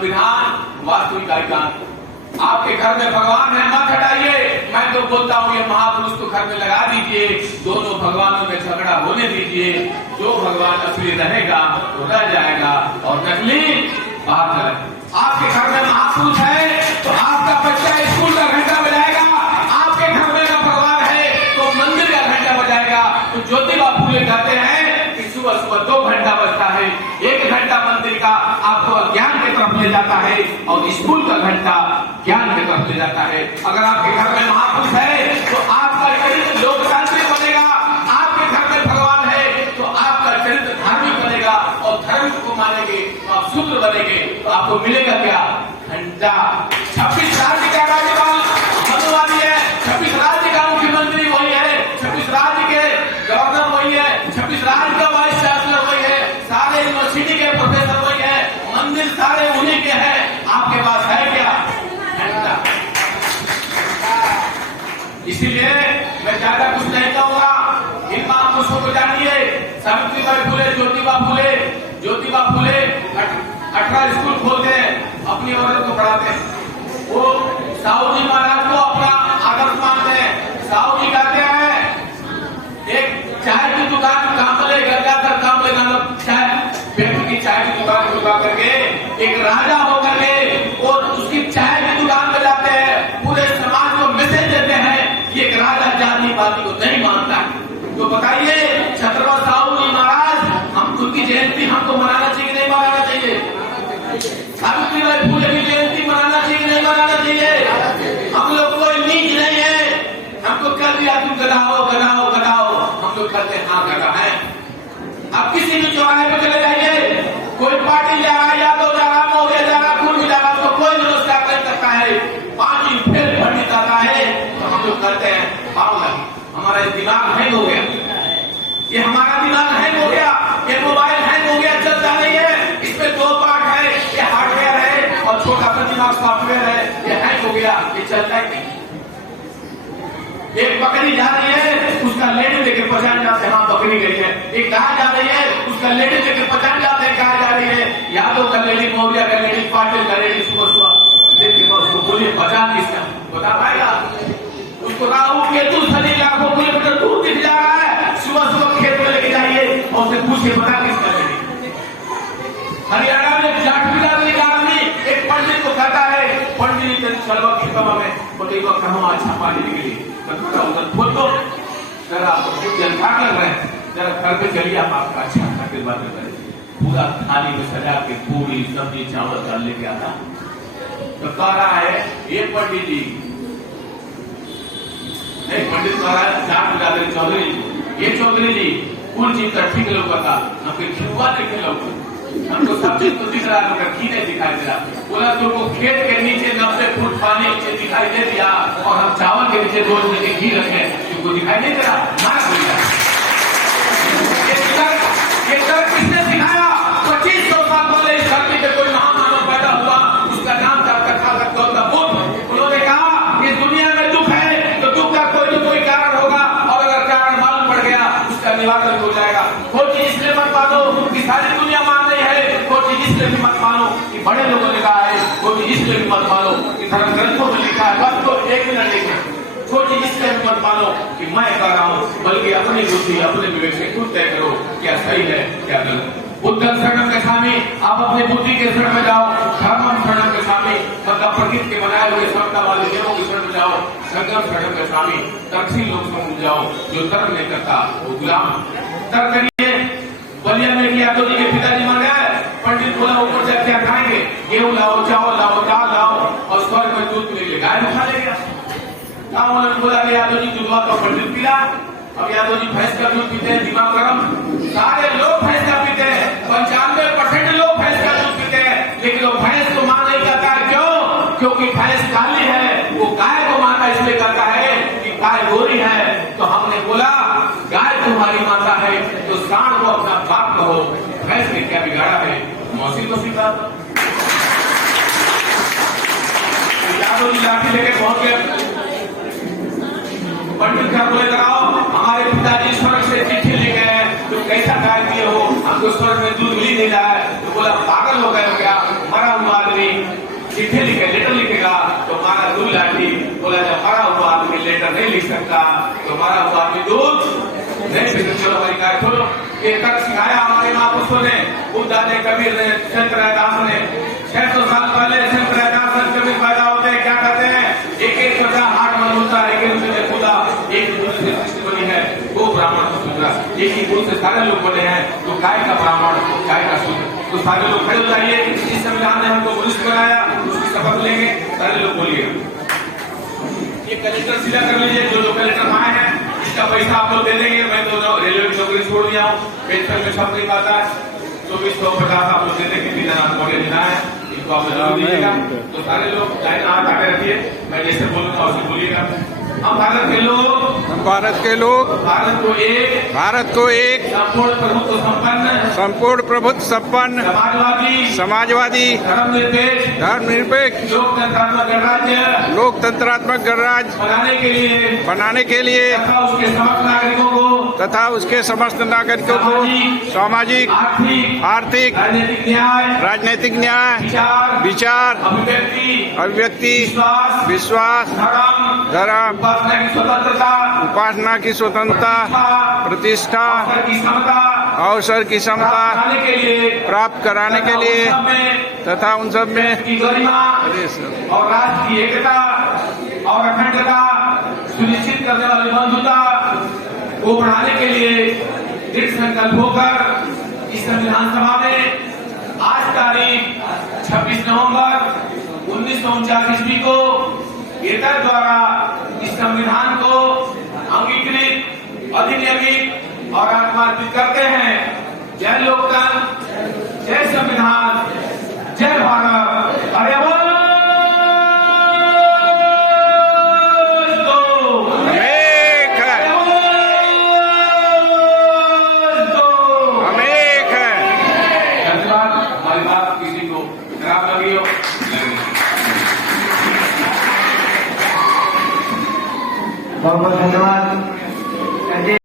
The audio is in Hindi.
संविधान वास्तविक आइकान। आपके घर में भगवान है, मत हटाइए। मैं तो बोलता हूँ ये महापुरुष को घर में लगा दीजिए, दोनों भगवानों में झगड़ा होने दीजिए। जो भगवान असली रहेगा वो रह जाएगा और नकली बाहर चले। आपके घर में महापुरुष है तो आपका बच्चा स्कूल का घंटा बजाएगा, आपके घर में भगवान है तो मंदिर का घंटा बजाएगा। तो ज्योतिबा फूले कहते हैं कि सुबह सुबह 2 घंटा बजता है, 1 घंटा मंदिर का आपको ज्ञान की तरफ ले जाता है और स्कूल का घंटा ज्ञान की तरफ ले जाता है। अगर आपके घर में महापुरुष है तो आपका चरित्र लोकतांत्रिक बनेगा, आपके घर में भगवान है तो आपका चरित्र धार्मिक बनेगा और धर्म को मानेंगे तो आप शूद्र बनेंगे। तो आपको मिलेगा क्या? घंटा। 26 राज्य का राज्यपाल मनुवादी है, 26 राज्य का मुख्यमंत्री वही है, 26 राज्य के गवर्नर वही है, 26 राज्य का वाइस चांसलर वही है, सारे यूनिवर्सिटी के प्रोफेसर वही है, मंदिर सारे उन्हीं के हैं। आपके पास है क्या? घंटा। इसीलिए मैं ज्यादा कुछ नहीं कहूंगा। इन महापुरुषों को जानिए, सावित्रीबाई फुले, ज्योतिबा फुले 18 स्कूल खोलते हैं, अपनी औरत को पढ़ाते हैं। वो साहू जी महाराज को अपना आदर्श मानते हैं। साहू जी कहते हैं एक चाय की दुकान कांपले गंगाधर कांपले नामक चाय व्यक्ति की चाय की दुकान खुलवा करके एक राजा होकर के और उसकी चाय की दुकान पे जाते हैं, पूरे समाज को मैसेज देते हैं कि एक राजा जाति पाति को नहीं मानता है। तो बताइए छत्रपति साहू जी महाराज, हम उनकी जयंती हमको मनाना चाहिए नहीं मनाना चाहिए? सावित्रीबाई फुले की जयंती मनाना चाहिए नहीं मनाना चाहिए? हम लोग कोई नीच नहीं है, हमको कर दिया तुम गधाओ गधाओ गधाओ, हम लोग कहते हैं हाँ गधा है। अब किसी भी चौराहे पे चले जाइए, कोई पार्टी जा रहा है, यादव जा रहा, मौर्य जा रहा, कुर्मी जा रहा, तो कोई नमस्कार नहीं करता है। 5 दिन फिर पंडित आता है तो हम लोग कहते हैं पागल, हमारा दिमाग हैंग हो गया, ये हमारा दिमाग हैंग हो गया, ये मोबाइल हैंग हो गया, चलता नहीं है, इसमें 2 पार्ट है, ये हार्डवेयर है और छोटा सा दिमाग सॉफ्टवेयर है, ये हैंग हो गया, ये चलता ही नहीं। एक बकरी जा रही है, उसका लेडी लेके पहचान जाते हैं हाँ बकरी गई है। एक गाय जा रही है, उसका लेडी लेके पहचान जाते हैं गाय जा रही है। यादव का लेडी, मौर्य का लेडी, पाटिल का लेडी, सुबह सुबह देखिए उसको बोलिए पहचान किसका बता पाएगा? उसको राहु केतु शनि लाखों किलोमीटर दूर दिख जा रहा है, सुबह सुबह खेत में लेके जाइए और उसे पूछिए बता किसका लेडी। हरियाणा में जाट बिरादरी का आदमी एक पंडित को कहता है, पंडित चलवा की सभा में बोले कहाँ अच्छा पानी निकली, उधर खोल दो जरा, आपको कुछ जनकार लग रहे हैं, जरा घर पे चलिए आप आपका अच्छा आशीर्वाद करें। पूरा थाली में सजा के पूरी सब्जी चावल डाल लेके आता तो कह रहा है ये पंडित जी नहीं, पंडित कह रहा है जाट बिरादरी चौधरी जी, ये चौधरी जी कुल चीज का ठीक लोग था, हमको खिलवा नहीं खिलाओ, हमको सब चीज तो दिख रहा है, घी नहीं दिखाई दे रहा। बोला तुमको खेत के नीचे 90 फुट पानी नीचे दिखाई दे दिया और हम चावल के नीचे 2 लीटर घी रखे, तुमको दिखाई नहीं दे रहा? मारा बोलिए ये डर किसने सिखाया? 2500 साल पहले इस धरती पे कोई महामानव पैदा हुआ, उसका नाम था तथागत गौतम बुद्ध। उन्होंने कहा इस दुनिया में दुख है तो दुख का कोई न कोई कारण होगा और अगर कारण मालूम पड़ गया उसका निवारण हो जाएगा। कोई चीज इसलिए मत मानो कि सारी दुनिया मान रही है, कोई चीज इसलिए भी मत मानो कि बड़े लोगों ने कहा है, कोई चीज इसलिए भी मत मानो कि धर्म ग्रंथों में लिखा है। बस तो 1 मिनट लिखे, कोई चीज इसलिए भी मत मानो कि मैं कह रहा हूँ, बल्कि अपनी बुद्धि अपने विवेक से खुद तय करो क्या सही है क्या गलत। बुद्धं शरणं गच्छामि, आप अपनी बुद्धि के शरण में जाओ। धर्मं शरणं गच्छामि, मतलब प्रकृति के बनाए हुए समता वाले नियमों के शरण में जाओ। संगम शरणं गच्छामि, तर्कशील लोग समझ जाओ, जो तर्क नहीं करता वो गुलाम। तर्क करिए। बलिया में किया तो के पिताजी मर गए, पंडित बोला ऊपर से क्या खाएंगे? गेहूं लाओ, चावल लाओ, दाल लाओ, और स्वर्ग में दूध मिलेगा, गाय उठा ले गया। गाँव ने बोला कि यादव जी दूधवा का पंडित पिला, अब यादव जी भैंस का दूध पीते हैं, दिमाग गरम। सारे लोग भैंस का पीते हैं, 95% लोग भैंस का दूध पीते हैं, लेकिन वो भैंस को मान नहीं करता है। क्यों? क्योंकि भैंस काली है, वो गाय को मानना इसलिए करता है कि गाय गोरी है। तो हमने बोला गाय तुम्हारी माता है तो सांड को अपना बाप कहो, भैंस ने क्या बिगाड़ा है? मौसी तो सीखा। यादव जी लाठी लेके पहुंच गए, पंडित का बोले कराओ, हमारे पिताजी स्वर्ग से चिट्ठी ले गए, तुम कैसा गाय दिए हो, हमको स्वर्ग में दूध मिल नहीं रहा है। तो बोला पागल हो गए हो क्या? मरा हुआ आदमी अगर नहीं लिख सकता तो हमारा हुआ आदमी दूध नहीं पी सकता। चलो भाई क्या छोड़ो, ये तक सिखाया हमारे महापुरुषों ने, बुद्धा ने, कबीर ने, संत रैदास ने। 600 साल पहले संत रैदास संत कबीर पैदा होते हैं, क्या करते हैं, एक एक सोचा हाथ मन होता है, एक दूसरे से खुदा, एक दूसरे से सृष्टि बनी है, वो ब्राह्मण को सुधरा, एक ही गुरु से सारे लोग बने हैं, तो गाय का ब्राह्मण, गाय का शुद्ध। तो सारे लोग खड़े हो जाइए, इस संविधान ने हमको वरिष्ठ बनाया, उसकी शपथ लेंगे, सारे लोग बोलिए। ये कलेक्टर सीधा कर लीजिए, जो जो कलेक्टर आए हैं इसका पैसा आप लोग दे देंगे। मैं तो रेलवे की नौकरी छोड़ दिया हूँ, पेंशन में सब नहीं पाता है, 2450 आप लोग दे देंगे, कितना मोटे देना है इसको आप जरूर दीजिएगा। तो सारे लोग लाइन हाथ आगे रखिए, मैं जैसे बोलूंगा वैसे बोलिएगा। हम भारत के लोग, भारत को एक संपूर्ण प्रभुत्व संपन्न समाजवादी धर्मनिरपेक्ष लोकतंत्रात्मक गणराज्य बनाने के लिए तथा उसके समस्त नागरिकों को सामाजिक, आर्थिक, राजनीतिक न्याय, विचार, अभिव्यक्ति, विश्वास, धर्म, उपासना की स्वतंत्रता, प्रतिष्ठा, अवसर की समता प्राप्त कराने के लिए तथा उन सब में और राष्ट्र की एकता और अखंडता सुनिश्चित करने वाली बंधुता को बढ़ाने के लिए दृढ़ संकल्प होकर इस संविधान सभा में आज तारीख 26 नवंबर 1949 ईस्वी को केंद्र द्वारा इस संविधान को अंगीकृत, अधिनियमित और आत्मार्पित करते हैं। जय लोकतंत्र, जय संविधान, जय भारत। अरे हमारी बात किसी को खराब लगी हो, बहुत बहुत धन्यवाद।